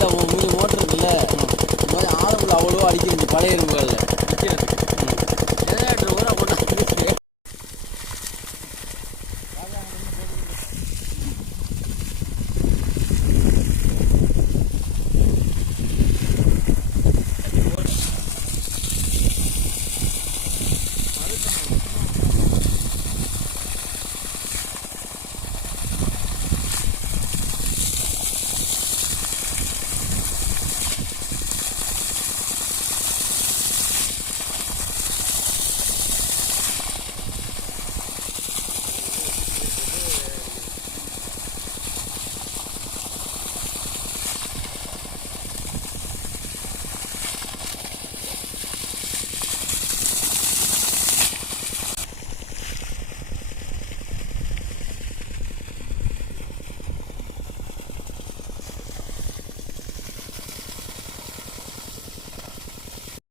போயிட்டு அவன் மூணு இந்த மாதிரி ஆழமில் அவ்வளோ அடிக்கிறது